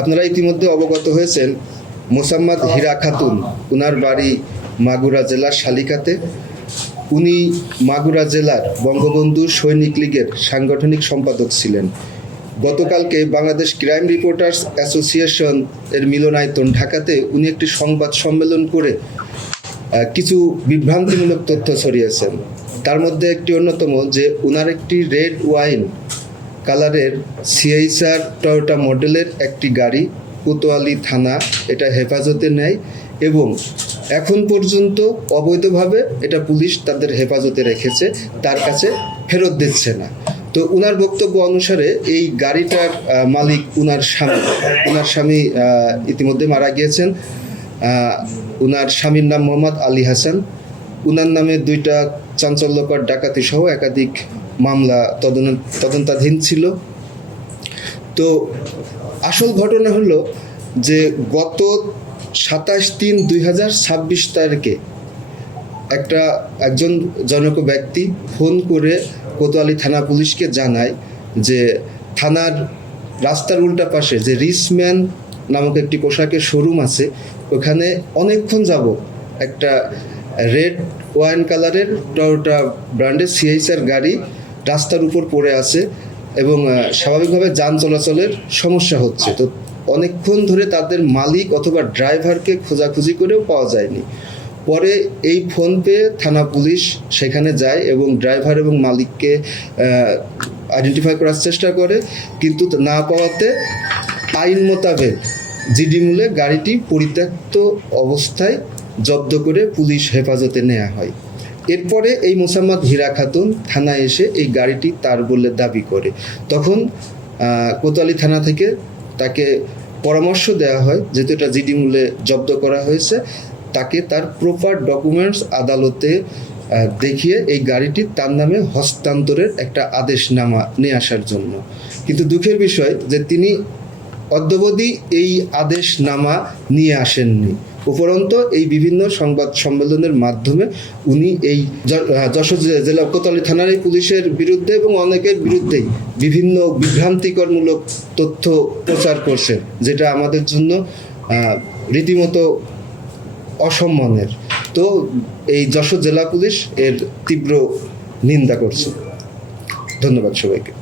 আপনারা ইতিমধ্যে অবগত হয়েছেন মোসাম্মদ হীরা খাতুন, উনার বাড়ি মাগুরা জেলার শালিকাতে। উনি মাগুরা জেলার বঙ্গবন্ধু সৈনিক লীগের সাংগঠনিক সম্পাদক ছিলেন। গতকালকে বাংলাদেশ ক্রাইম রিপোর্টার্স অ্যাসোসিয়েশন এর মিলনায়তন ঢাকাতে উনি একটি সংবাদ সম্মেলন করে কিছু বিভ্রান্তিমূলক তথ্য ছড়িয়েছেন। তার মধ্যে একটি অন্যতম যে উনার একটি রেড ওয়াইন কালারের সিএইচআর টয়োটা মডেলের একটি গাড়ি কোতোয়ালি থানা এটা হেফাজতে নেয় এবং এখন পর্যন্ত অবৈধভাবে এটা পুলিশ তাদের হেফাজতে রেখেছে, তার কাছে ফেরত দিচ্ছে না। তো উনার বক্তব্য অনুসারে এই গাড়িটার মালিক উনার স্বামী ইতিমধ্যে মারা গিয়েছেন। উনার স্বামীর নাম মোহাম্মদ আলী হাসান। উনার নামে 2টা চাঞ্চল্যকর ডাকাতি সহ একাধিক মামলা তদন্তাধীন ছিল। তো আসল ঘটনা হলো যে গত 27/3/2026 তারিখে একজন জনৈক ব্যক্তি ফোন করে কোতোয়ালি থানা পুলিশকে জানায় যে থানার রাস্তার উল্টা পাশে যে রিসম্যান নামক একটি পোশাকের শোরুম আছে, ওখানে অনেকক্ষণ যাবত একটা রেড ওয়াইন কালারের টয়োটা ব্র্যান্ডের সিএইচআর গাড়ি রাস্তার উপর পড়ে আছে এবং স্বাভাবিকভাবে যান চলাচলের সমস্যা হচ্ছে। তো অনেকক্ষণ ধরে তাদের মালিক অথবা ড্রাইভারকে খোঁজাখুঁজি করেও পাওয়া যায়নি। পরে এই ফোন পেয়ে থানা পুলিশ সেখানে যায় এবং ড্রাইভার এবং মালিককে আইডেন্টিফাই করার চেষ্টা করে, কিন্তু না পাওয়াতে আইন মোতাবেক জিডি মূলে গাড়িটি পরিত্যক্ত অবস্থায় জব্দ করে পুলিশ হেফাজতে নেওয়া হয়। এরপরে এই মোসাম্মদ হীরা খাতুন থানায় এসে এই গাড়িটি তার বলে দাবি করে। তখন কোতোয়ালি থানা থেকে তাকে পরামর্শ দেওয়া হয়, যেহেতু এটা জিডি মূলে জব্দ করা হয়েছে, তাকে তার প্রপার ডকুমেন্টস আদালতে দেখিয়ে এই গাড়িটি তার নামে হস্তান্তরের একটা আদেশনামা নিয়ে আসার জন্য। কিন্তু দুঃখের বিষয় যে তিনি অদ্যাবধি এই আদেশনামা নিয়ে আসেননি। উপরন্তু এই বিভিন্ন সংবাদ সম্মেলনের মাধ্যমে উনি এই যশোর জেলা কোতোয়ালি থানার এই পুলিশের বিরুদ্ধে এবং অনেকের বিরুদ্ধেই বিভিন্ন বিভ্রান্তিকরমূলক তথ্য প্রচার করছেন, যেটা আমাদের জন্য রীতিমতো অসম্মানের। তো এই যশোর জেলা পুলিশ এর তীব্র নিন্দা করছে। ধন্যবাদ সবাইকে।